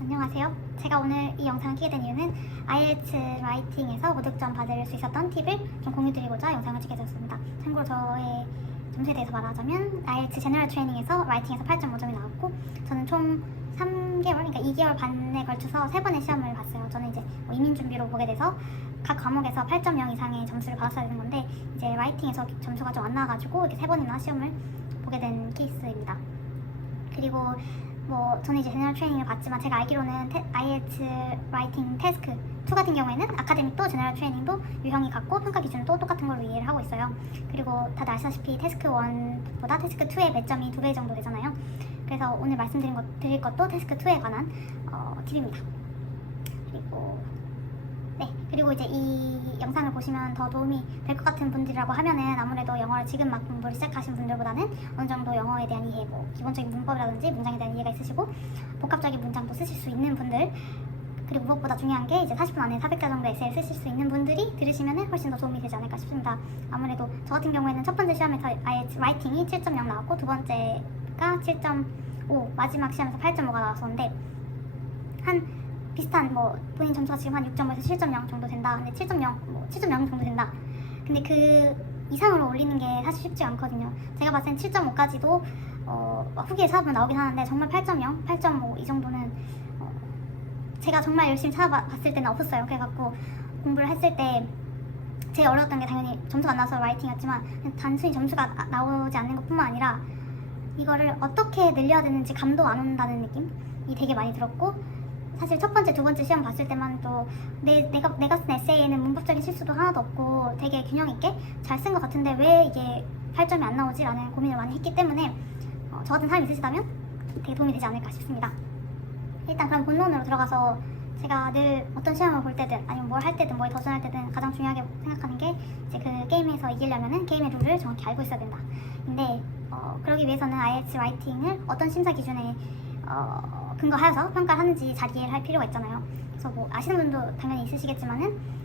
안녕하세요. 제가 오늘 이 영상을 키게 된 이유는 IELTS 라이팅에서 고득점 받을 수 있었던 팁을 좀 공유드리고자 영상을 찍게 되었습니다. 참고로 저의 점수에 대해서 말하자면 IELTS 제너럴 트레이닝에서 라이팅에서 8.5점이 나왔고, 저는 총 3개월, 그러니까 2개월 반에 걸쳐서 3번의 시험을 봤어요. 저는 이제 이민 준비로 보게 돼서 각 과목에서 8.0 이상의 점수를 받았어야 되는 건데, 이제 라이팅에서 점수가 좀 안 나와가지고 이렇게 3번이나 시험을 보게 된 케이스입니다. 그리고 저는 이제 제너럴 트레이닝을 봤지만, 제가 알기로는 IELTS 라이팅 태스크 2 같은 경우에는 아카데믹도 제너럴 트레이닝도 유형이 같고 평가 기준도 똑같은 걸로 이해를 하고 있어요. 그리고 다들 아시다시피 태스크 1보다 태스크 2의 배점이 2배 정도 되잖아요. 그래서 오늘 말씀드릴 것도 태스크 2에 관한 팁입니다. 그리고 이제 이 영상을 보시면 더 도움이 될 것 같은 분들이라고 하면은, 아무래도 영어를 지금 막 공부를 시작하신 분들보다는 어느 정도 영어에 대한 이해, 기본적인 문법이라든지 문장에 대한 이해가 있으시고 복합적인 문장도 쓰실 수 있는 분들, 그리고 무엇보다 중요한 게 이제 40분 안에 400자 정도 에세이를 쓰실 수 있는 분들이 들으시면은 훨씬 더 도움이 되지 않을까 싶습니다. 아무래도 저 같은 경우에는 첫 번째 시험에서 IELTS 라이팅이 7.0 나왔고, 두 번째가 7.5, 마지막 시험에서 8.5가 나왔었는데, 한 비슷한 본인 점수가 지금 한 6.5에서 7.0 정도 된다. 근데 7.0 정도 된다. 근데 그 이상으로 올리는 게 사실 쉽지 않거든요. 제가 봤을 땐 7.5까지도 후기에 찾아보면 나오긴 하는데, 정말 8.0, 8.5 이 정도는 제가 정말 열심히 찾아봤을 때는 없었어요. 그래갖고 공부를 했을 때 제일 어려웠던 게 당연히 점수가 안 나와서 라이팅이었지만, 단순히 점수가 나오지 않는 것뿐만 아니라 이거를 어떻게 늘려야 되는지 감도 안 온다는 느낌이 되게 많이 들었고, 사실 첫 번째, 두 번째 시험 봤을 때만 또 내가 쓴 에세이에는 문법적인 실수도 하나도 없고 되게 균형 있게 잘 쓴 것 같은데 왜 이게 8점이 안 나오지? 라는 고민을 많이 했기 때문에 저 같은 사람이 있으시다면 되게 도움이 되지 않을까 싶습니다. 일단 그럼 본론으로 들어가서, 제가 늘 어떤 시험을 볼 때든 아니면 뭘 할 때든 뭐에 도전할 때든 가장 중요하게 생각하는 게 이제 그 게임에서 이기려면은 게임의 룰을 정확히 알고 있어야 된다. 근데 그러기 위해서는 IELTS 라이팅을 어떤 심사 기준에 근거하여서 평가를 하는지 잘 이해를 할 필요가 있잖아요. 그래서 아시는 분도 당연히 있으시겠지만은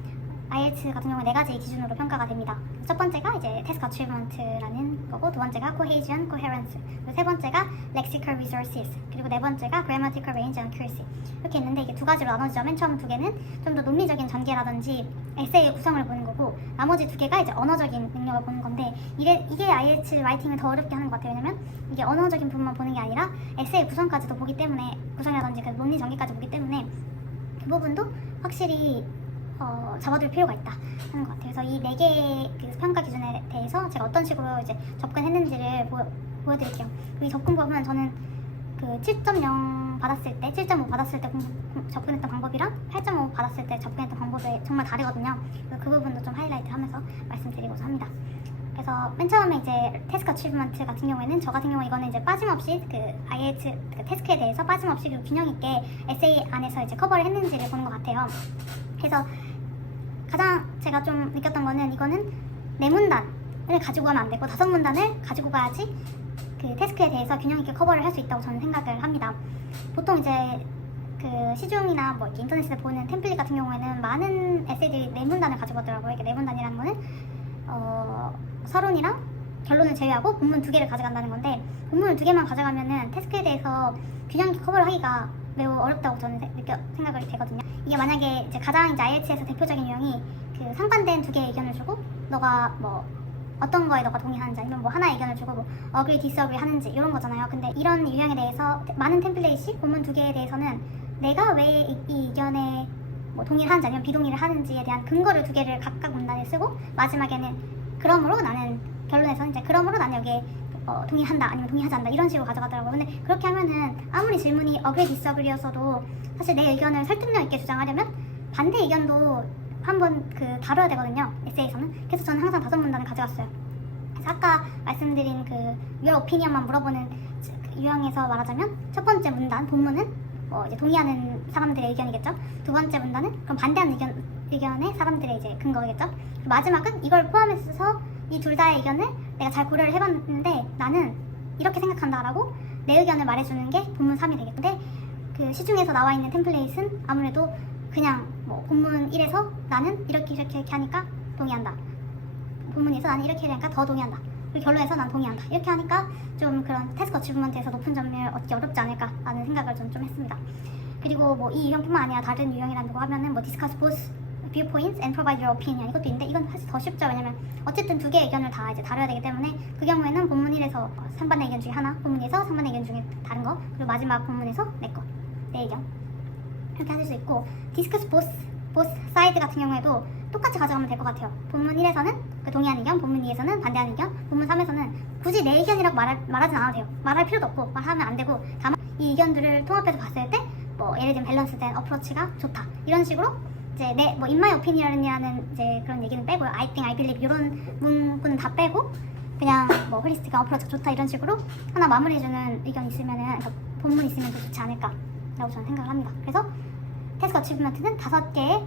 IELTS 같은 경우는 4가지 기준으로 평가가 됩니다. 첫 번째가 이제 Task Achievement라는 거고, 두 번째가 Cohesion, Coherence, 그리고 세 번째가 Lexical Resources, 그리고 네 번째가 Grammatical Range and Accuracy. 이렇게 있는데 이게 두 가지로 나눠지죠. 맨 처음 두 개는 좀 더 논리적인 전개라든지 에세이의 구성을 보는 거고, 나머지 두 개가 이제 언어적인 능력을 보는 건데, 이게 IELTS 라이팅을 더 어렵게 하는 것 같아요. 왜냐면 이게 언어적인 부분만 보는 게 아니라 에세이 구성까지도 보기 때문에, 구성이라든지 그 논리 전개까지 보기 때문에 그 부분도 확실히 잡아둘 필요가 있다 하는 것 같아요. 그래서 이 4개의 그 평가 기준에 대해서 제가 어떤 식으로 이제 접근했는지를 보여드릴게요. 이 접근법은 저는 그 7.0 받았을 때, 7.5 받았을 때 접근했던 방법이랑 8.5 받았을 때 접근했던 방법이 정말 다르거든요. 그래서 그 부분도 좀 하이라이트 하면서 말씀드리고자 합니다. 그래서 맨 처음에 이제 태스크 어치브먼트 같은 경우에는, 저 같은 경우 이거는 이제 빠짐없이 그 IELTS 그 태스크에 대해서 빠짐없이 그리고 균형 있게 에세이 안에서 이제 커버를 했는지를 보는 것 같아요. 그래서 가장 제가 좀 느꼈던 거는, 이거는 4문단을 가지고 가면 안 되고 5문단을 가지고 가야지 그 태스크에 대해서 균형 있게 커버를 할 수 있다고 저는 생각을 합니다. 보통 이제 그 시중이나 이렇게 인터넷에서 보는 템플릿 같은 경우에는 많은 에세이들이 4문단을 가지고 가더라고요. 이게 4문단이라는 거는 서론이랑 결론을 제외하고 본문 2개를 가져간다는 건데, 본문을 2개만 가져가면은 태스크에 대해서 균형 있게 커버를 하기가 매우 어렵다고 저는 생각을 되거든요. 이게 만약에 이제 가장 이제 IELTS에서 대표적인 유형이 그 상반된 2개의 의견을 주고, 너가 어떤 거에 너가 동의하는지, 아니면 하나의 의견을 주고 agree, disagree 하는지, 이런 거잖아요. 근데 이런 유형에 대해서 많은 템플릿이 본문 2개에 대해서는 내가 왜 이 의견에 동의를 하는지 아니면 비동의를 하는지에 대한 근거를 2개를 각각 문단에 쓰고, 마지막에는 그러므로 나는, 결론에서는 이제 그러므로 나는 여기에 동의한다 아니면 동의하지 않는다, 이런 식으로 가져가더라고요. 근데 그렇게 하면은 아무리 질문이 agree, disagree였어도 사실 내 의견을 설득력 있게 주장하려면 반대 의견도 한번 다뤄야 되거든요, 에세이에서는. 그래서 저는 항상 5문단을 가져갔어요. 그래서 아까 말씀드린 그 your opinion만 물어보는 유형에서 말하자면, 첫 번째 문단, 본문은 이제 동의하는 사람들의 의견이겠죠. 두 번째 문단은 그럼 반대하는 의견의 사람들의 이제 근거겠죠. 마지막은 이걸 포함해서 이 둘 다의 의견을 내가 잘 고려를 해봤는데 나는 이렇게 생각한다라고 내 의견을 말해주는 게 본문 3이 되겠는데, 그 시중에서 나와 있는 템플릿은 아무래도 그냥 본문 1에서 나는 이렇게 하니까 동의한다, 본문에서 나는 이렇게 하니까 더 동의한다, 그리고 결론에서 난 동의한다, 이렇게 하니까 좀 그런 태스크 어치브먼트에서 높은 점을 얻기 어렵지 않을까라는 생각을 좀 했습니다. 그리고 뭐 이 유형뿐만 아니라 다른 유형이라고 하면은 뭐 discuss both viewpoints and provide your opinion 이것도 있는데 이건 사실 더 쉽죠. 왜냐면 어쨌든 두 개의 의견을 다 이제 다뤄야 되기 때문에 그 경우에는 본문 1에서 상반의 의견 중에 하나, 본문 2에서 상반의 의견 중에 다른 거, 그리고 마지막 본문에서 내 의견 이렇게 하실 수 있고, discuss both side 같은 경우에도 똑같이 가져가면 될 것 같아요. 본문 1에서는 그 동의하는 의견, 본문 2에서는 반대하는 의견, 본문 3에서는 굳이 내 의견이라고 말하진 않아도 돼요. 말할 필요도 없고 말하면 안 되고, 다만 이 의견들을 통합해서 봤을 때 뭐 예를 들면 밸런스된 어프로치가 좋다 이런 식으로 이제 내 뭐 in my opinion이라는 이제 그런 얘기는 빼고요. I think, I believe 이런 문구는 다 빼고 그냥 뭐 홀리스틱한 어프로치가 좋다 이런 식으로 하나 마무리해주는 의견이 있으면은 본문이 있으면 더 좋지 않을까라고 저는 생각을 합니다. 그래서 태스크 어치브먼트는 5개의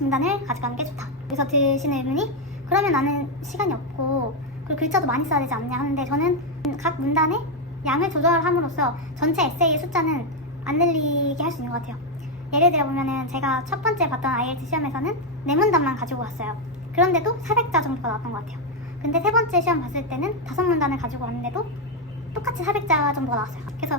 문단을 가져가는 게 좋다. 여기서 드시는 의문이 그러면 나는 시간이 없고 그리고 글자도 많이 써야 되지 않냐 하는데, 저는 각 문단의 양을 조절함으로써 전체 에세이의 숫자는 안 늘리게 할 수 있는 것 같아요. 예를 들어 보면은 제가 첫 번째 봤던 IELTS 시험에서는 4문단만 가지고 왔어요. 그런데도 400자 정도가 나왔던 것 같아요. 근데 세 번째 시험 봤을 때는 5문단을 가지고 왔는데도 똑같이 400자 정도가 나왔어요. 그래서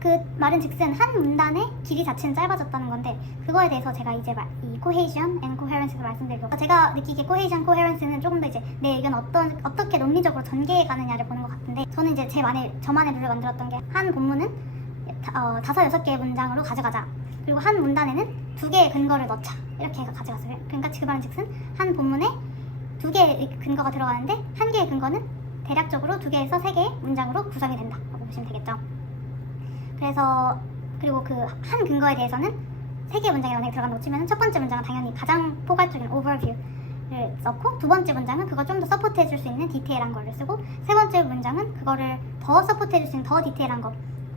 그 말은 즉슨 한 문단의 길이 자체는 짧아졌다는 건데, 그거에 대해서 제가 이제 이 cohesion and coherence를 말씀드리고, 제가 느끼기에 cohesion, coherence는 조금 더 이제 내 의견 어떻게 논리적으로 전개해 가느냐를 보는 것 같은데, 저는 이제 저만의 룰을 만들었던 게 한 본문은 5-6개의 문장으로 가져가자. 그리고 한 문단에는 2개의 근거를 넣자. 이렇게 해서 가져갔어요. 그러니까 그 말은 즉슨 한 본문에 2개의 근거가 들어가는데 한 개의 근거는 대략적으로 2개에서 3개의 문장으로 구성이 된다 라고 보시면 되겠죠. 그래서 그리고 그 한 근거에 대해서는 3개의 문장이 만약에 들어간다고 치면 첫 번째 문장은 당연히 가장 포괄적인 overview를 썼고, 두 번째 문장은 그걸 좀 더 서포트해 줄 수 있는 디테일한 거를 쓰고, 세 번째 문장은 그거를 더 서포트해 줄 수 있는 더 디테일한 거,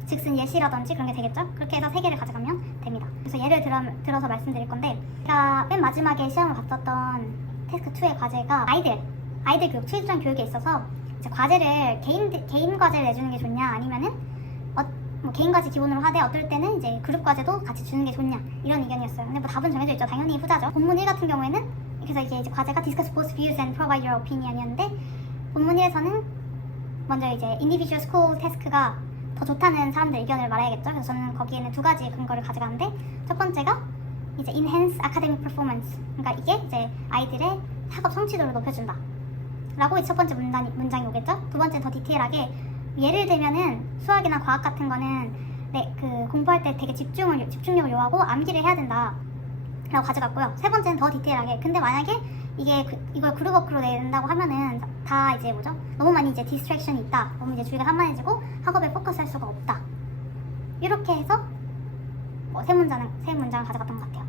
즉슨 예시라든지 그런 게 되겠죠? 그렇게 해서 3개를 가져가면 됩니다. 그래서 예를 들어서 말씀드릴 건데, 제가 맨 마지막에 시험을 봤었던 태스크 2의 과제가 아이들 교육, 취준생 교육에 있어서 이제 과제를 개인 과제를 내주는 게 좋냐, 아니면은 뭐 개인 과제 기본으로 하되 어떨 때는 이제 그룹 과제도 같이 주는 게 좋냐, 이런 의견이었어요. 근데 뭐 답은 정해져 있죠. 당연히 후자죠. 본문 1 같은 경우에는 그래서 이게 이제 과제가 discuss both views and provide your opinion이었는데, 본문 1에서는 먼저 이제 individual school task가 더 좋다는 사람들 의견을 말해야겠죠. 그래서 저는 거기에는 2가지 근거를 가져가는데, 첫 번째가 이제 enhance academic performance, 그러니까 이게 이제 아이들의 학업 성취도를 높여준다 라고 첫 번째 문장이 오겠죠. 두 번째는 더 디테일하게, 예를 들면은 수학이나 과학 같은 거는 그 공부할 때 되게 집중력을 요하고 암기를 해야 된다 라고 가져갔고요. 세 번째는 더 디테일하게, 근데 만약에 이걸 그룹워크로 내는다고 하면은 다 이제 너무 많이 이제 디스트랙션이 있다, 너무 이제 주의가 산만해지고 학업에 포커스할 수가 없다, 이렇게 해서 세 문장을 가져갔던 것 같아요.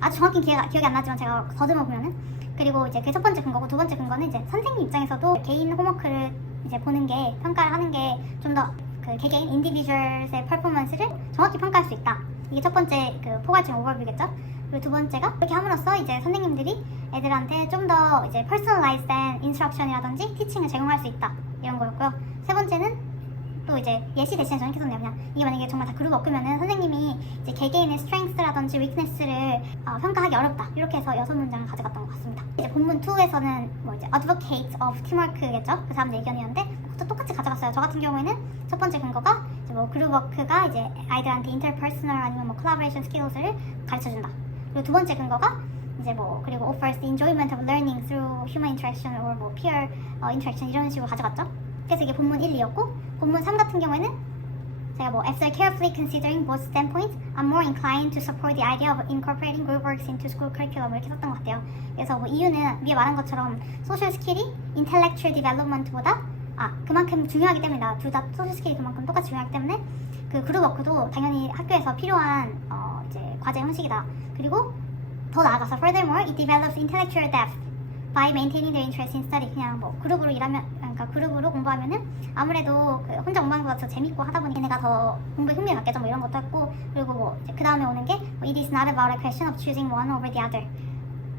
아주 정확히 기억이 안 나지만 제가 더듬어 보면은. 그리고 이제 그게 첫 번째 근거고, 두 번째 근거는 이제 선생님 입장에서도 개인 홈워크를 이제 보는 게, 평가를 하는 게 좀 더 그 개개인 인디비주얼의 퍼포먼스를 정확히 평가할 수 있다. 이게 첫 번째 그 포괄적인 오버뷰겠죠. 그리고 두 번째가 그렇게 함으로써 이제 선생님들이 애들한테 좀 더 이제 퍼스널라이즈된 인스트럭션이라든지 티칭을 제공할 수 있다, 이런 거였고요. 세 번째는 또 이제 예시 대신에 저는 이렇게 썼네요. 그냥 이게 만약에 정말 다 그룹 워크면은 선생님이 이제 개개인의 스트렝스라든지 위크네스를 평가하기 어렵다, 이렇게 해서 6문장을 가져갔던 것 같습니다. 이제 본문 2에서는 뭐 이제 advocate of teamwork겠죠. 그 사람들 의견이었는데 그것도 똑같이 가져갔어요. 저 같은 경우에는 첫 번째 근거가 이제 뭐 그룹 워크가 이제 아이들한테 interpersonal 아니면 뭐 collaboration skills를 가르쳐준다. 그리고 두 번째 근거가 이제 뭐 그리고 offers the enjoyment of learning through human interaction or 뭐 peer interaction, 이런 식으로 가져갔죠. 그래서 이게 본문 1, 2였고, 본문 3 같은 경우에는 제가 뭐 after carefully considering both standpoints, I'm more inclined to support the idea of incorporating group works into school curriculum, 이렇게 썼던 것 같아요. 그래서 뭐 이유는 위에 말한 것처럼 소셜 스킬이 intellectual development보다 그만큼 중요하기 때문이다. 둘 다 소셜 스킬이 그만큼 똑같이 중요하기 때문에 그 그룹 워크도 당연히 학교에서 필요한 이제 과제 형식이다. 그리고 더 나아가서 furthermore, it develops intellectual depth by maintaining their interest in study. 그냥 뭐 그룹으로 그룹으로 공부하면은 아무래도 그 혼자 공부하는 것보다 더 재밌고 하다 보니 얘네가 더 공부에 흥미를 갖겠죠, 뭐 이런 것도 했고, 그리고 뭐 그 다음에 오는 게 it is not about a question of choosing one over the other.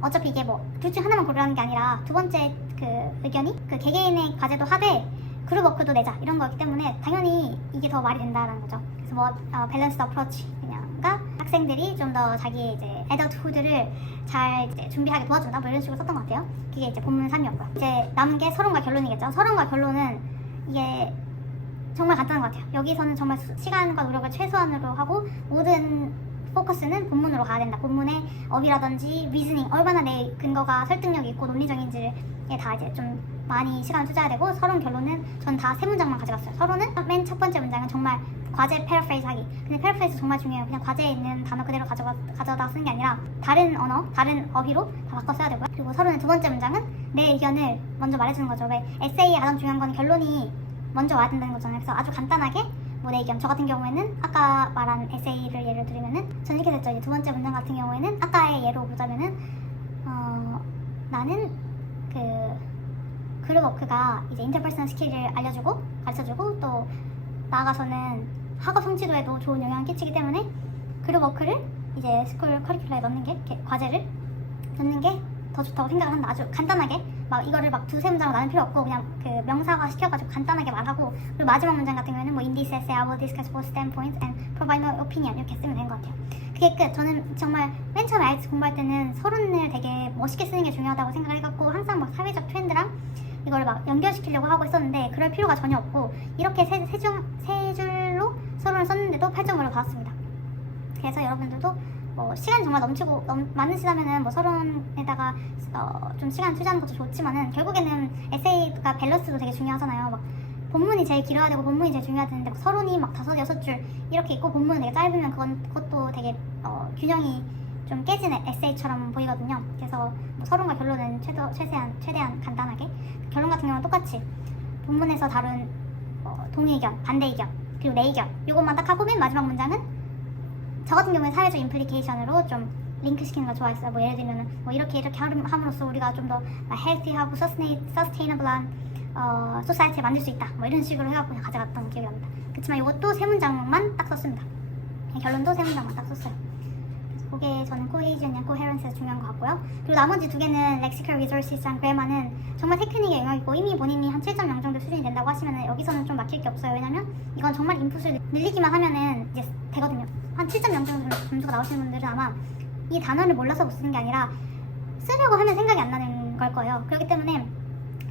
어차피 이게 뭐 둘 중 하나만 고르라는 게 아니라 두 번째 그 의견이 그 개개인의 과제도 하되 그룹 워크도 내자, 이런 거기 때문에 당연히 이게 더 말이 된다라는 거죠. 그래서 뭐 밸런스드 어프로치, 그러니까 학생들이 좀 더 자기 이제 애더트후드를 잘 이제 준비하게 도와준다, 뭐 이런 식으로 썼던 것 같아요. 그게 이제 본문 3이었고요. 이제 남은 게 서론과 결론이겠죠. 서론과 결론은 이게 정말 간단한 것 같아요. 여기서는 정말 시간과 노력을 최소한으로 하고 모든 포커스는 본문으로 가야 된다. 본문의 업이라든지 리즈닝, 얼마나 내 근거가 설득력이 있고 논리적인지에 다 이제 좀 많이 시간을 투자해야 되고, 서론 결론은 전 다 세 문장만 가져갔어요. 서론은 맨 첫 번째 문장은 정말 과제 패러프레이즈 하기. 근데 패러프레이즈 정말 중요해요. 그냥 과제에 있는 단어 그대로 가져다 쓰는 게 아니라 다른 언어, 다른 어휘로 다 바꿔 써야 되고요. 그리고 서론의 두 번째 문장은 내 의견을 먼저 말해주는 거죠. 왜 에세이의 가장 중요한 건 결론이 먼저 와야 된다는 거잖아요. 그래서 아주 간단하게 뭐 내 의견, 저 같은 경우에는 아까 말한 에세이를 예를 들면은 전 이렇게 됐죠. 이제 두 번째 문장 같은 경우에는 아까의 예로 보자면은 나는 그룹워크가 이제 인터퍼스널 스킬을 알려주고 가르쳐주고 또 나아가서는 학업 성취도에도 좋은 영향을 끼치기 때문에 그룹워크를 이제 스쿨 커리큘러에 넣는 게, 과제를 넣는 게 더 좋다고 생각을 한다. 아주 간단하게 막 이거를 막 두세 문장으로 나눌 필요 없고 그냥 그 명사화 시켜가지고 간단하게 말하고, 그리고 마지막 문장 같은 경우에는 뭐 in this essay I will discuss both standpoints and provide my opinion 이렇게 쓰면 되는 것 같아요. 그게 끝. 저는 정말 맨 처음에 IELTS 공부할 때는 서론을 되게 멋있게 쓰는 게 중요하다고 생각을 해갖고 항상 막 사회적 트렌드랑 이걸 막 연결시키려고 하고 있었는데 그럴 필요가 전혀 없고 이렇게 세 줄로 서론을 썼는데도 8점으로 받았습니다. 그래서 여러분들도 뭐 시간이 정말 많으시다면은 뭐 서론에다가 좀 시간 투자하는 것도 좋지만은 결국에는 에세이가 밸런스도 되게 중요하잖아요. 막 본문이 제일 길어야 되고 본문이 제일 중요해야 되는데 서론이 막 5-6줄 이렇게 있고 본문은 되게 짧으면 그것도 되게 균형이 좀 깨진 에세이처럼 보이거든요. 그래서 뭐 서론과 결론은 최대한 간단하게, 결론 같은 경우는 똑같이 본문에서 다룬 동의 의견, 반대 의견, 그리고 내 의견 이것만 딱 하고 맨 마지막 문장은 저 같은 경우에 사회적 임플리케이션으로 좀 링크 시키는 걸 좋아했어요. 뭐 예를 들면은 뭐 이렇게 함으로써 우리가 좀 더 헬티하고 서스테이너블한 소사이티를 만들 수 있다. 뭐 이런 식으로 해갖고 그냥 가져갔던 기억이 납니다. 그렇지만 이것도 세 문장만 딱 썼습니다. 결론도 세 문장만 딱 썼어요. 그게 저는 코헤이전이랑 코헤런스가 중요한 것 같고요. 그리고 나머지 두 개는 렉시컬 리소스랑 그래머는 정말 테크닉의 영역이고 이미 본인이 한 7.0 정도 수준이 된다고 하시면 여기서는 좀 막힐 게 없어요. 왜냐면 이건 정말 인풋을 늘리기만 하면은 이제 되거든요. 한 7.0 정도 점수가 나오시는 분들은 아마 이 단어를 몰라서 못 쓰는 게 아니라 쓰려고 하면 생각이 안 나는 걸 거예요. 그렇기 때문에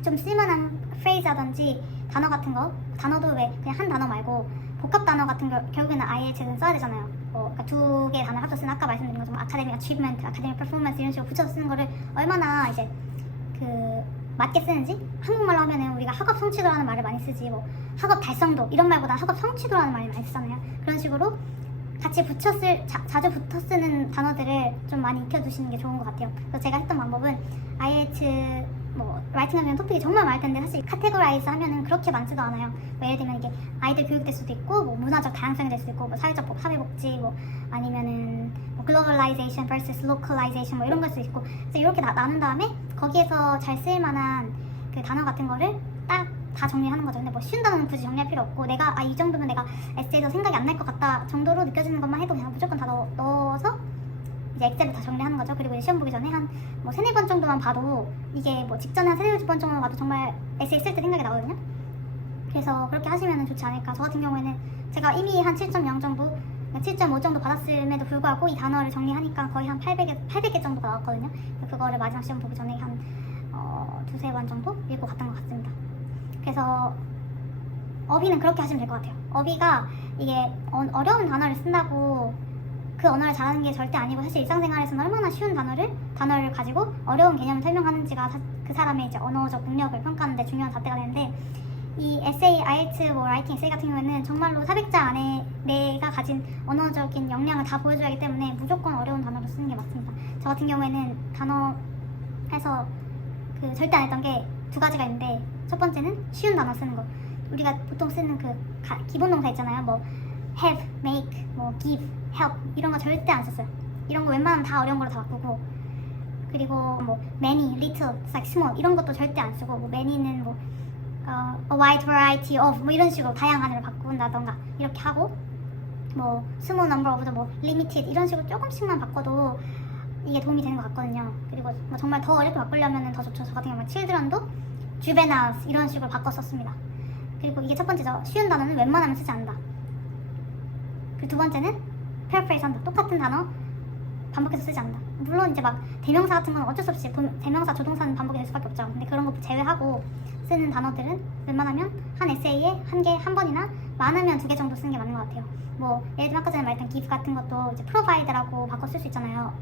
좀 쓸만한 프레이즈라든지 단어 같은 거, 단어도 왜 그냥 한 단어 말고 복합 단어 같은 거 결국에는 IELTS는 써야 되잖아요. 그러니까 두 개의 단어를 합쳐서 아까 말씀드린 것처럼 아카데믹 어치브먼트, 아카데믹 퍼포먼스 이런 식으로 붙여서 쓰는 거를 얼마나 이제 맞게 쓰는지, 한국말로 하면은 우리가 학업 성취도라는 말을 많이 쓰지 뭐 학업 달성도 이런 말보다 학업 성취도라는 말을 많이 쓰잖아요. 그런 식으로 같이 자주 붙어 쓰는 단어들을 좀 많이 익혀두시는 게 좋은 것 같아요. 그래서 제가 했던 방법은 IELTS 뭐 라이팅 하면 토픽이 정말 많을 텐데 사실 카테고라이즈 하면은 그렇게 많지도 않아요. 뭐 예를 들면 이게 아이들 교육 될 수도 있고 뭐 문화적 다양성이 될 수도 있고 뭐 사회복지 뭐 아니면은 뭐 글로벌라이제이션 vs 로컬라이제이션 뭐 이런 걸 수도 있고, 그래서 이렇게 나눈 다음에 거기에서 잘 쓸만한 그 단어 같은 거를 딱 다 정리하는 거죠. 근데 뭐 쉬운 단어는 굳이 정리할 필요 없고 내가 이 정도면 내가 에세이에서 생각이 안 날 것 같다 정도로 느껴지는 것만 해도 그냥 무조건 다 넣어서 이제 엑셀을 다 정리하는 거죠. 그리고 이제 시험 보기 전에 한 뭐 3-4번 정도만 봐도 이게 뭐 직전에 한 3-4번 정도만 봐도 정말 에세이 쓸 때 생각이 나거든요. 그래서 그렇게 하시면 좋지 않을까. 저 같은 경우에는 제가 이미 한 7.0 정도 7.5 정도 받았음에도 불구하고 이 단어를 정리하니까 거의 한 800개 정도가 나왔거든요. 그거를 마지막 시험 보기 전에 한 2-3번 정도 읽고 갔던 것 같습니다. 그래서 어휘는 그렇게 하시면 될 것 같아요. 어휘가 이게 어려운 단어를 쓴다고 그 언어를 잘하는 게 절대 아니고, 사실 일상생활에서는 얼마나 쉬운 단어를 가지고 어려운 개념을 설명하는지가 그 사람의 이제 언어적 능력을 평가하는 데 중요한 잣대가 되는데, 이 에세이, IELTS, 뭐 라이팅 에세이 같은 경우에는 정말로 400자 안에 내가 가진 언어적인 역량을 다 보여줘야 하기 때문에 무조건 어려운 단어로 쓰는 게 맞습니다. 저 같은 경우에는 단어에서 절대 안 했던 게 2가지가 있는데, 첫 번째는 쉬운 단어 쓰는 거. 우리가 보통 쓰는 기본 동사 있잖아요. 뭐 have, make, 뭐 give, help 이런 거 절대 안 썼어요. 이런 거 웬만하면 다 어려운 걸로 다 바꾸고, 그리고 뭐 many, little, like small 이런 것도 절대 안 쓰고, 뭐 many는 뭐 a wide variety of 뭐 이런 식으로 다양한으로 바꾼다던가 이렇게 하고, 뭐 small number of도 뭐 limited 이런 식으로 조금씩만 바꿔도 이게 도움이 되는 것 같거든요. 그리고 뭐 정말 더 어렵게 바꾸려면 더 좋죠. 저 같은 경우는 children도 juveniles 이런 식으로 바꿔 썼습니다. 그리고 이게 첫 번째죠. 쉬운 단어는 웬만하면 쓰지 않는다. 그리고 두 번째는 paraphrase 한다. 똑같은 단어 반복해서 쓰지 않는다. 물론 이제 막 대명사 같은 건 어쩔 수 없이 대명사 조동사는 반복이 될 수밖에 없죠. 근데 그런 거 제외하고 쓰는 단어들은 웬만하면 한 에세이에 한 번이나 많으면 2개 정도 쓰는 게 맞는 것 같아요. 뭐 예를 들면 아까 전에 말했던 give 같은 것도 이제 provide라고 바꿔 쓸 수 있잖아요.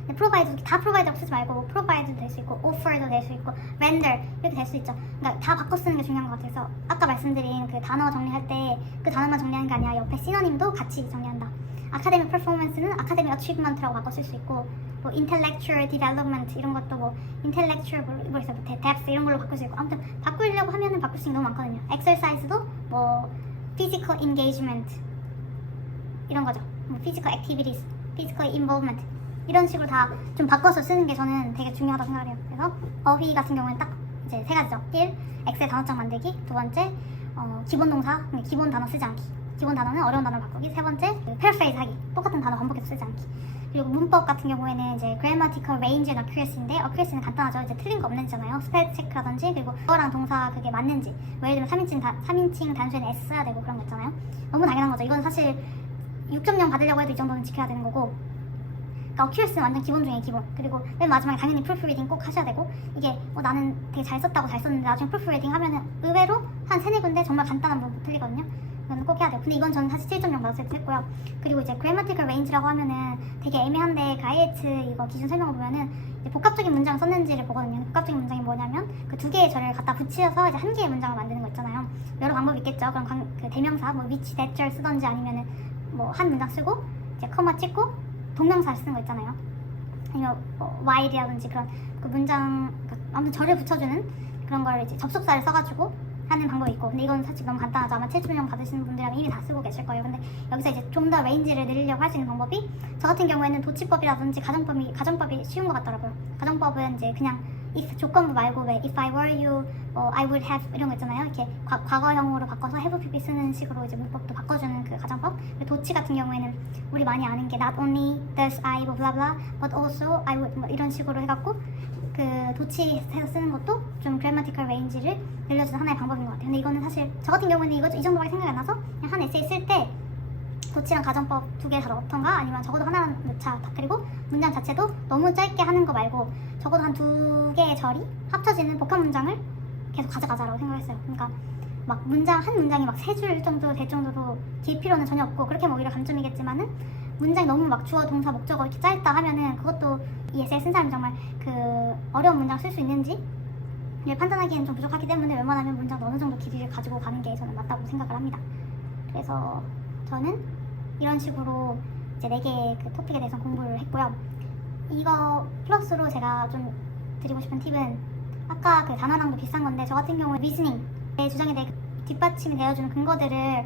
근데 provide 다 provide라고 쓰지 말고 provide도 될 수 있고 offer도 될 수 있고 render 이렇게 될 수 있죠. 그러니까 다 바꿔 쓰는 게 중요한 것 같아서 아까 말씀드린 그 단어 정리할 때 그 단어만 정리하는 게 아니라 옆에 시노님도 같이 정리한다. academic performance는 academic achievement라고 바꿔 쓸 수 있고 뭐 intellectual development 이런 것도 뭐 intellectual 모르겠어요 depth 이런 걸로 바꿀 수 있고 아무튼 바꾸려고 하면은 바꿀 수 있는 게 너무 많거든요. exercise도 뭐 physical engagement 이런 거죠. 뭐 physical activities, physical involvement 이런 식으로 다 좀 바꿔서 쓰는 게 저는 되게 중요하다고 생각해요. 그래서 어휘 같은 경우는 딱 이제 3가지죠. 1. 엑셀 단어장 만들기. 2번째 기본 동사, 기본 단어 쓰지 않기. 기본 단어는 어려운 단어를 바꾸기. 3번째 paraphrase 하기. 똑같은 단어 반복해서 쓰지 않기. 그리고 문법 같은 경우에는 이제 grammatical range and accuracy인데 accuracy는 간단하죠. 이제 틀린 거 없는지잖아요. 스펠 체크라든지 그리고 어랑 동사 그게 맞는지. 뭐 예를 들면 3인칭 단수에는 S 써야 되고 그런 거 있잖아요. 너무 당연한 거죠. 이건 사실 6.0 받으려고 해도 이 정도는 지켜야 되는 거고. 그러니까 accuracy는 완전 기본 중에 기본. 그리고 맨 마지막에 당연히 proofreading 꼭 하셔야 되고 이게 나는 되게 잘 썼다고 잘 썼는데 나중에 proofreading 하면은 의외로 한 3-4군데 정말 간단한 부분 틀리거든요. 이건 꼭 해야 돼요. 근데 이건 저는 사실 7.0 받았을 때 했고요. 그리고 이제 grammatical range라고 하면은 되게 애매한데 그 IELTS 이거 기준 설명을 보면은 이제 복합적인 문장을 썼는지를 보거든요. 복합적인 문장이 뭐냐면 그 2개의 절을 갖다 붙여서 이제 1개의 문장을 만드는 거 있잖아요. 여러 방법이 있겠죠. 그럼 그 대명사 뭐 which, that 절 쓰던지 아니면은 뭐 한 문장 쓰고 이제 커마 찍고 동명사를 쓰는 거 있잖아요. 아니면 뭐 while이라든지 그런 그 문장 아무튼 절을 붙여주는 그런 걸 이제 접속사를 써가지고 하는 방법이 있고 근데 이건 사실 너무 간단하죠. 아마 7.0 받으시는 분들이라면 이미 다 쓰고 계실 거예요. 근데 여기서 이제 좀 더 레인지를 늘리려고 할 수 있는 방법이 저 같은 경우에는 도치법이라든지 가정법이 쉬운 것 같더라고요. 가정법은 이제 그냥 if 조건부 말고 왜 if I were you, I would have 이런 거 있잖아요. 이렇게 과거형으로 바꿔서 have pp 쓰는 식으로 이제 문법도 바꿔주는 그 가정법. 도치 같은 경우에는 우리 많이 아는 게 not only does I blah blah but also I would 뭐 이런 식으로 해갖고 그 도치해서 쓰는 것도 좀 grammatical range를 늘려주는 하나의 방법인 것 같아요. 근데 이거는 사실 저 같은 경우는 이 정도밖에 생각이 안 나서 그냥 한 에세이 쓸 때 도치랑 가정법 2개 다 넣던가 아니면 적어도 하나는 넣자. 그리고 문장 자체도 너무 짧게 하는 거 말고 적어도 한 2개의 절이 합쳐지는 복합 문장을 계속 가져가자라고 생각했어요. 그러니까 막 한 문장이 막 3줄 정도 될 정도로 길 필요는 전혀 없고 그렇게 하면 오히려 감점이겠지만은 문장이 너무 막 주어 동사 목적어 이렇게 짧다 하면은 그것도 이 에세이 쓴 사람이 정말 그 어려운 문장 쓸 수 있는지 판단하기에는 좀 부족하기 때문에 웬만하면 문장 어느 정도 길이를 가지고 가는 게 저는 맞다고 생각을 합니다. 그래서 저는 이런 식으로 이제 4개의 그 토픽에 대해서 공부를 했고요. 이거 플러스로 제가 좀 드리고 싶은 팁은 아까 그 단어랑도 비슷한 건데 저 같은 경우에 리스닝 내 주장에 대해 뒷받침이 되어주는 근거들을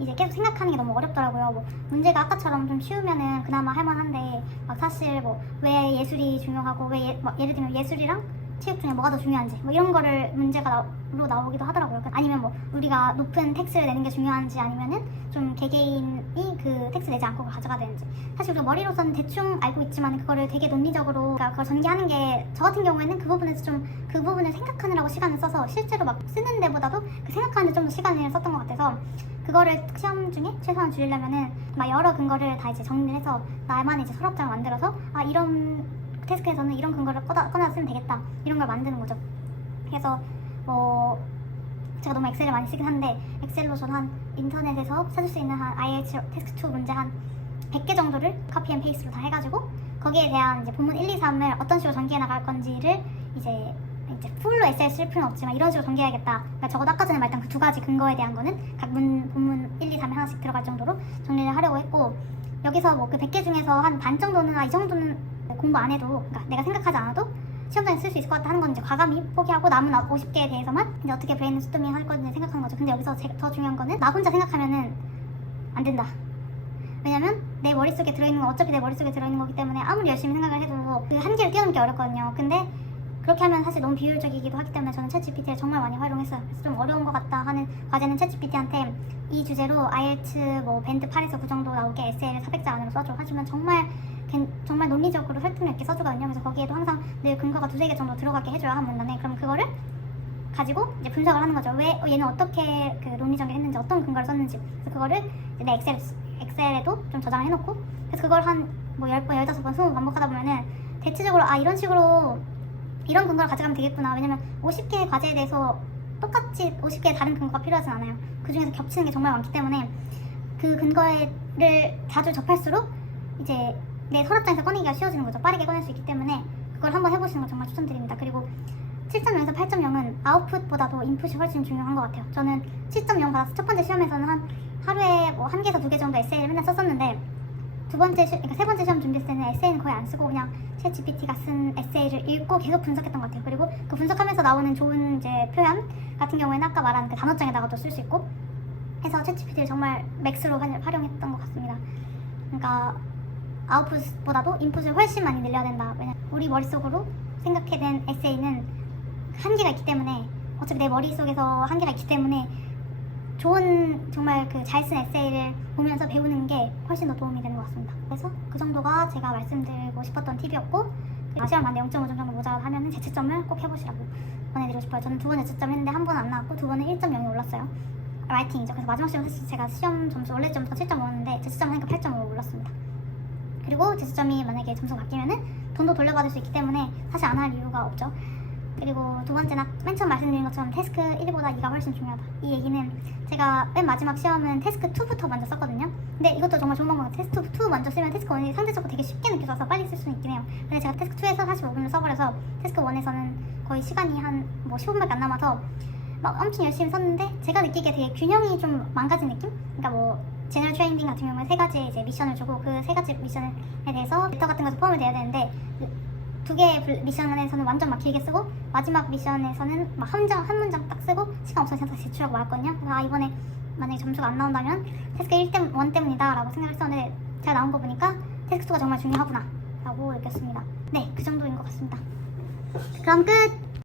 이제 계속 생각하는 게 너무 어렵더라고요. 뭐 문제가 아까처럼 좀 쉬우면은 그나마 할만한데 막 사실 뭐 왜 예술이 중요하고 왜 예를 들면 예술이랑 체육 중에 뭐가 더 중요한지 뭐 이런 거를 문제가 나오기도 하더라고요. 아니면 뭐 우리가 높은 텍스를 내는 게 중요한지 아니면은 좀 개개인이 그 텍스 내지 않고 그걸 가져가야 되는지 사실 우리가 머리로서는 대충 알고 있지만 그거를 되게 논리적으로 그걸 전개하는 게 저 같은 경우에는 그 부분에서 좀 그 부분을 생각하느라고 시간을 써서 실제로 막 쓰는 데보다도 그 생각하는 데 좀 더 시간을 썼던 것 같아서 그거를 시험 중에 최소한 줄이려면은 막 여러 근거를 다 이제 정리를 해서 나만의 이제 서랍장을 만들어서 이런 태스크에서는 이런 근거를 꺼내서 쓰면 되겠다 이런 걸 만드는 거죠. 그래서 제가 너무 엑셀을 많이 쓰긴 한데 엑셀로 저는 한 인터넷에서 찾을 수 있는 한 IELTS 테스트 2 문제 한 100개 정도를 카피 앤 페이스트로 다 해가지고 거기에 대한 이제 본문 1, 2, 3을 어떤 식으로 전개해 나갈 건지를 이제 풀로 에세이 쓸 필요는 없지만 이런 식으로 전개해야겠다. 그러니까 적어도 아까 전에 말했던 그 2가지 근거에 대한 거는 각 본문 1, 2, 3에 하나씩 들어갈 정도로 정리를 하려고 했고 여기서 뭐 그 100개 중에서 한 반 정도는 이 정도는 공부 안 해도 그러니까 내가 생각하지 않아도 시험장에 쓸 수 있을 것 같다 하는 건 이제 과감히 포기하고 남은 50개에 대해서만 이제 어떻게 브레인스토밍 할 건지 생각하는 거죠. 근데 여기서 더 중요한 거는 나 혼자 생각하면은 안 된다. 왜냐면 내 머릿속에 들어있는 건 어차피 내 머릿속에 들어있는 거기 때문에 아무리 열심히 생각을 해도 그 한계를 뛰어넘기 어렵거든요. 근데 그렇게 하면 사실 너무 비효율적이기도 하기 때문에 저는 챗GPT를 정말 많이 활용했어요. 그래서 좀 어려운 것 같다 하는 과제는 챗GPT한테 이 주제로 IELTS 뭐 밴드 8에서 9 정도 나오게 에세이를 400자 안으로 써줘 하시면 정말 논리적으로 설득력 있게 써주거든요. 그래서 거기에도 항상 늘 근거가 2-3개 정도 들어가게 해줘요. 한 문단에. 그럼 그거를 가지고 이제 분석을 하는 거죠. 왜 얘는 어떻게 그 논리 전개했는지 어떤 근거를 썼는지. 그래서 그거를 내 엑셀에도 좀 저장을 해놓고 그래서 그걸 한 뭐 10번, 15번, 20번 반복하다 보면은 대체적으로 이런 식으로 이런 근거를 가져가면 되겠구나. 왜냐면 50개의 과제에 대해서 똑같이 50개의 다른 근거가 필요하진 않아요. 그 중에서 겹치는 게 정말 많기 때문에 그 근거를 자주 접할수록 이제 내 서랍장에서 꺼내기가 쉬워지는 거죠. 빠르게 꺼낼 수 있기 때문에 그걸 한번 해보시는 거 정말 추천드립니다. 그리고 7.0에서 8.0은 아웃풋보다도 인풋이 훨씬 중요한 것 같아요. 저는 7.0 받아서 첫 번째 시험에서는 하루에 뭐 1개에서 2개 정도 에세이를 맨날 썼었는데 그러니까 세 번째 시험 준비했을 때는 에세이는 거의 안 쓰고 그냥 챗 GPT가 쓴 에세이를 읽고 계속 분석했던 것 같아요. 그리고 그 분석하면서 나오는 좋은 이제 표현 같은 경우에는 아까 말한 그 단어장에다가도 쓸 수 있고 해서 챗 GPT를 정말 맥스로 활용했던 것 같습니다. 그러니까 아웃풋보다도 인풋을 훨씬 많이 늘려야 된다. 왜냐면 우리 머릿속으로 생각해낸 에세이는 한계가 있기 때문에 어차피 내 머릿속에서 한계가 있기 때문에 좋은 정말 그 잘 쓴 에세이를 보면서 배우는 게 훨씬 더 도움이 되는 것 같습니다. 그래서 그 정도가 제가 말씀드리고 싶었던 팁이었고 시험 만데 0.5점 정도 모자라면 재채점을 꼭 해보시라고 권해드리고 싶어요. 저는 2번 재채점 했는데 한 번은 안 나왔고 2번은 1.0이 올랐어요. 라이팅이죠. 그래서 마지막 시험 사실 제가 시험 점수 원래 점수가 7.5였는데 재채점 하니까 8.5로 올랐습니다. 그리고 재채점이 만약에 점수가 바뀌면은 돈도 돌려받을 수 있기 때문에 사실 안 할 이유가 없죠. 그리고 두 번째는 맨 처음 말씀드린 것처럼 태스크 1보다 2가 훨씬 중요하다. 이 얘기는 제가 맨 마지막 시험은 태스크 2부터 먼저 썼거든요. 근데 이것도 정말 좋은 방법이에요. 태스크 2 먼저 쓰면 태스크 1이 상대적으로 되게 쉽게 느껴져서 빨리 쓸 수는 있긴 해요. 근데 제가 태스크 2에서 45분을 써버려서 태스크 1에서는 거의 시간이 한 뭐 15분밖에 안 남아서 막 엄청 열심히 썼는데 제가 느끼기에 되게 균형이 좀 망가진 느낌? 그러니까 뭐 제너럴 트레이닝 같은 경우는 3가지 이제 미션을 주고 그 3가지 미션에 대해서 데이터 같은 것도 포함이 돼야 되는데 2개의 미션에서는 완전 막 길게 쓰고 마지막 미션에서는 막 한 문장 딱 쓰고 시간 없어서 다시 제출하고 말았거든요. 그래서 이번에 만약에 점수가 안 나온다면 태스크 1 때문이다 라고 생각했었는데 제가 나온 거 보니까 태스크 2가 정말 중요하구나 라고 느꼈습니다. 네, 그 정도인 것 같습니다. 그럼 끝!